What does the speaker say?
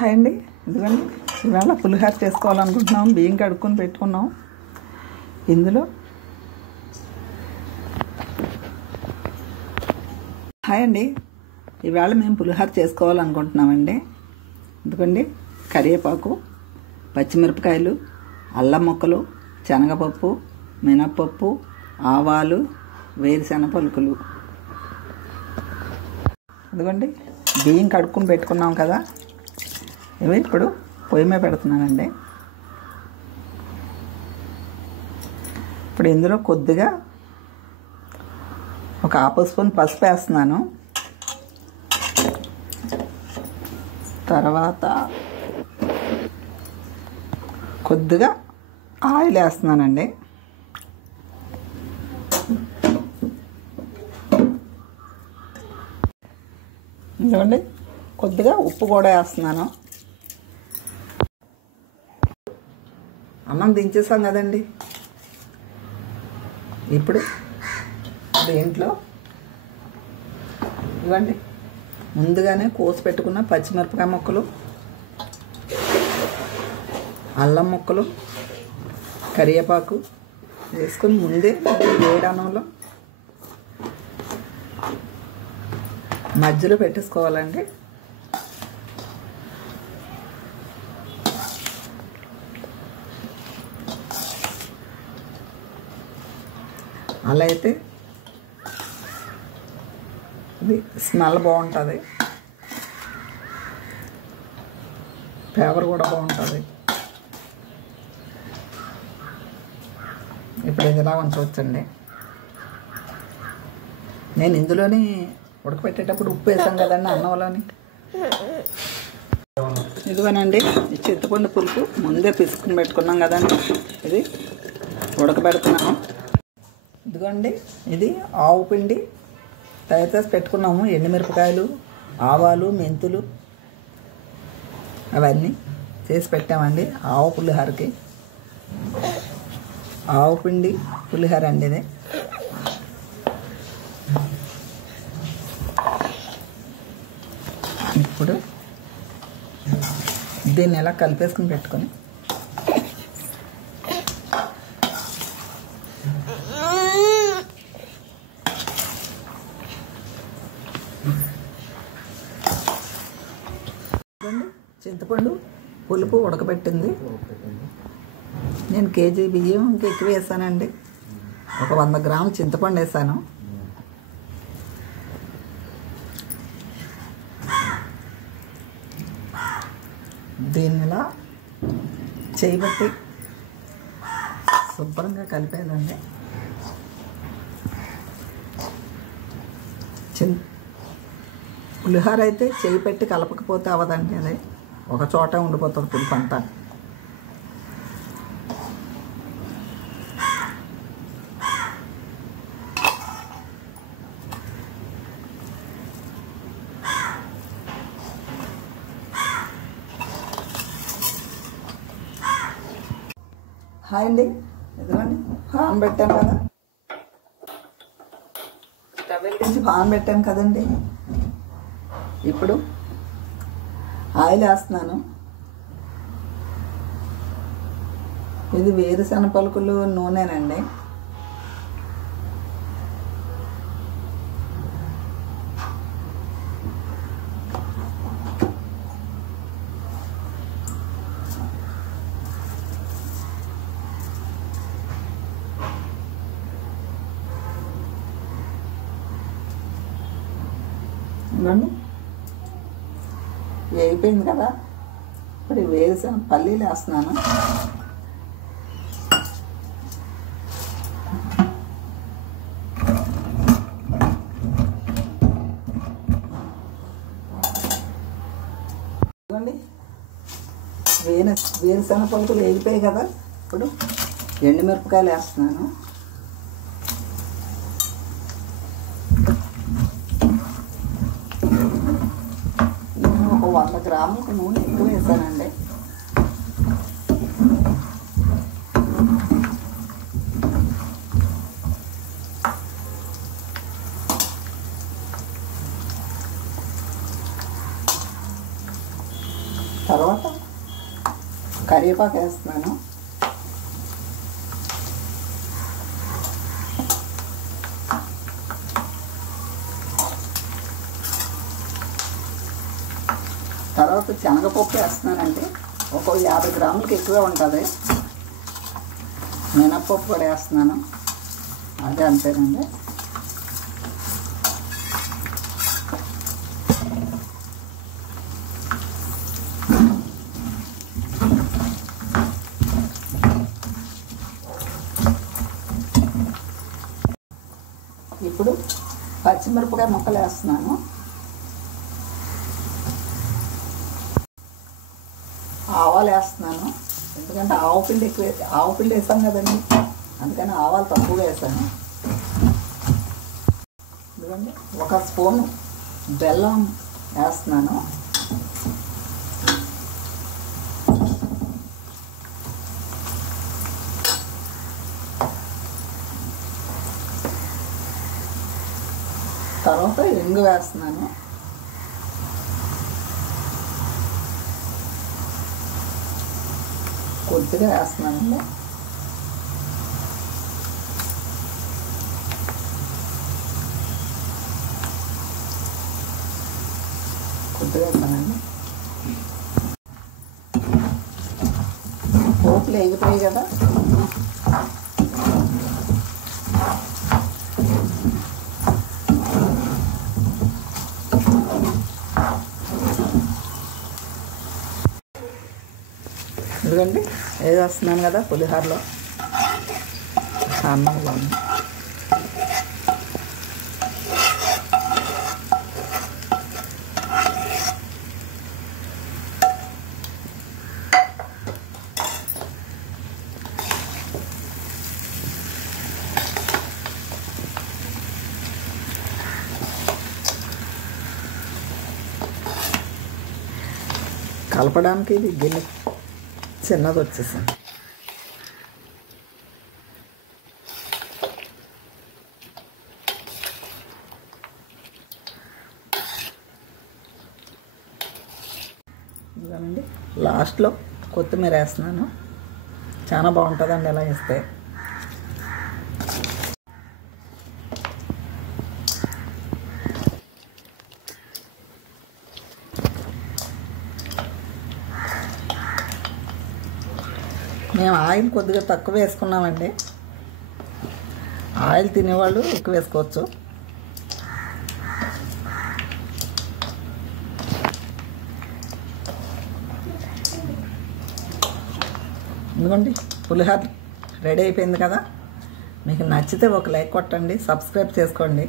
Hi అండి, ఇదిగోండి ఇవాళ పులిహోర చేసుకోవాలనుకుంటున్నాం. బియ్యం కడుక్కొని పెట్టుకున్నాం. ఇందులో హాయ్ అండి, ఇవాళ మేము పులిహోర చేసుకోవాలనుకుంటున్నామండి. ఎందుకండి కరివేపాకు, పచ్చిమిరపకాయలు, అల్లం ముక్కలు, శనగపప్పు, మినప్పప్పు, ఆవాలు, వేరుశెనగ పలుకులు. ఇదిగోండి బియ్యం కడుక్కొని పెట్టుకున్నాం కదా, ఇవి ఇప్పుడు పొయ్యి మీద పెడుతున్నానండి. ఇప్పుడు ఇందులో కొద్దిగా ఒక హాఫ్ స్పూన్ పసుపు వేస్తున్నాను. తర్వాత కొద్దిగా ఆయిల్ వేస్తున్నానండి. ఇదిగోండి కొద్దిగా ఉప్పు కూడా వేస్తున్నాను. అన్నం దించేసాం కదండి. ఇప్పుడు దీంట్లో ఇవ్వండి ముందుగానే కోసి పెట్టుకున్న పచ్చిమిరపకాయ ముక్కలు, అల్లం ముక్కలు, కరివేపాకు వేసుకొని ముందే వేడన్నంలో మధ్యలో పెట్టేసుకోవాలండి. అలా అయితే ఇది స్మెల్ బాగుంటుంది, ఫ్లేవర్ కూడా బాగుంటుంది. ఇప్పుడు ఇది ఇలా ఉంచవచ్చండి. నేను ఇందులోని ఉడకపెట్టేటప్పుడు ఉప్పు వేసాం కదండి అన్నంలోని. ఇదిగోనండి ఈ చింతపండు పులుపు ముందే పిసుకుని పెట్టుకున్నాం కదండి, ఇది ఉడకబెడుతున్నాము. ఇదిగోండి ఇది ఆవు పిండి తయారు చేసి పెట్టుకున్నాము. ఎండుమిరపకాయలు, ఆవాలు, మెంతులు అవన్నీ చేసి పెట్టామండి. ఆవు పులిహోరకి ఆవు పిండి పులిహోర అండి ఇది. ఇప్పుడు దీన్ని ఎలా కలిపేసుకుని పెట్టుకొని చింతపండు పులుపు ఉడకబెట్టింది. నేను కేజీ బియ్యం ఇంకా ఎక్కువ వేసానండి. ఒక 100 గ్రాములు చింతపండు వేసాను. దీనిలా చేయబట్టి శుభ్రంగా కలిపేయాలండి. పులిహోర అయితే చేయి పెట్టి కలపకపోతే అవదండి, అదే ఒక చోట ఉండిపోతుంది పులుపు అంతా. హాయ్ అండి, ఇదిగోండి పాన్ పెట్టాను కదా, స్టవ్ వెలిగించి పాన్ పెట్టాను కదండి. ఇప్పుడు ఆయిల్ వేస్తున్నాను. ఇది వేరుశెనగ పలుకులు నూనెనండి. ఇవ్వండి వేగిపోయింది కదా. ఇప్పుడు వేరుశెనగ పల్లీలు వేస్తున్నాను. ఇవ్వండి వేరుశెనగ పలుకులు వేగిపోయాయి కదా. ఇప్పుడు ఎండుమిరపకాయలు వేస్తున్నాను. ఒక 100 గ్రాములకు నూనె ఎక్కువ వేసానండి. తర్వాత కరివేపాకు వేస్తున్నాను. తర్వాత శనగపప్పు వేస్తున్నానండి. ఒక 50 గ్రాములకి ఎక్కువే ఉంటుంది. మినప్పప్పు కూడా వేస్తున్నాను, అదే అంతేనండి. ఇప్పుడు పచ్చిమిరపకాయ ముక్కలు వేస్తున్నాను. ఆవాలు వేస్తున్నాను, ఎందుకంటే ఆవు పిండి వేసాం కదండి, అందుకని ఆవాలు తక్కువగా వేసాను. ఎందుకంటే 1 స్పూను బెల్లం వేస్తున్నాను. తర్వాత ఇంగు వేస్తున్నాను. కొద్దిగా వేస్తున్నానండి. కొద్దిగా వేస్తానండి. పోపులు ఎగిపోయాయి కదా, ఎందుకండి వేస్తున్నాను కదా పులిహోరలో, అన్నంలో. కలపడానికి ఇది గిన్నె చిన్నది వచ్చేసింది. ఇదిగోనండి, లాస్ట్లో కొత్తిమీర వేస్తున్నాను. చాలా బాగుంటుందండి ఎలా వేస్తే. మేము ఆయిల్ కొద్దిగా తక్కువ వేసుకున్నామండి. ఆయిల్ తినేవాళ్ళు ఎక్కువ వేసుకోవచ్చు. ఎందుకండి పులిహోర రెడీ అయిపోయింది కదా. మీకు నచ్చితే ఒక లైక్ కొట్టండి, సబ్స్క్రైబ్ చేసుకోండి.